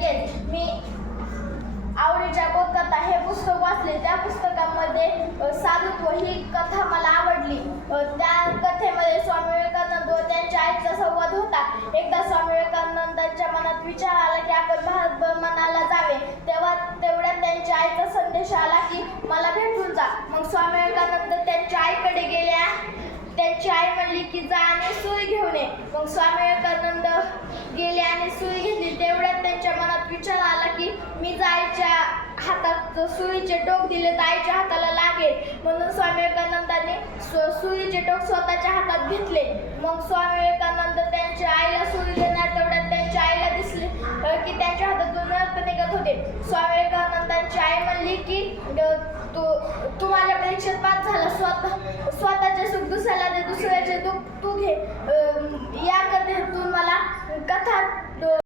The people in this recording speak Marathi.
काशी मी आवडीच्या बोधकथा हे पुस्तक वाचले. त्या पुस्तकामध्ये साधुत्व ही कथा मला आवडली. त्या कथेमध्ये स्वामी विवेकानंद व त्यांच्या आईचा संवाद होता. एकदा स्वामी विवेकानंदांच्या मनात विचार आला की आपण भारत मनाला जावे. तेव्हा तेवढ्यात त्यांच्या आईचा संदेश आला की मला भेटून जा. मग स्वामी विवेकानंद त्यांच्या आईकडे गेल्या. त्यांची आई म्हणली की जा आणि सुई घेऊन ये. मग स्वामी विवेकानंद गेले आणि सुई घेतली तेवढ्यात त्यांच्या मनात विचार आला की मी जायच्या हातात सुईचे टोक दिले तर आईच्या हाताला लागेल. म्हणून स्वामी विवेकानंदांनी सु- सुईचे टोक स्वतःच्या हातात घेतले. मग स्वामी विवेकानंद त्यांच्या आईला सुई देणार तेवढ्यात त्यांच्या आईला दिसले की त्यांच्या हातातून रक्त निघत होते. स्वामी विवेकानंदांची आई म्हणली की तू तू माझ्या परीक्षेत पास झाला. स्वतः स्वतःचे सुख दुसऱ्याला दे दुसऱ्याचे दुःख तू घे. या कथेतून मला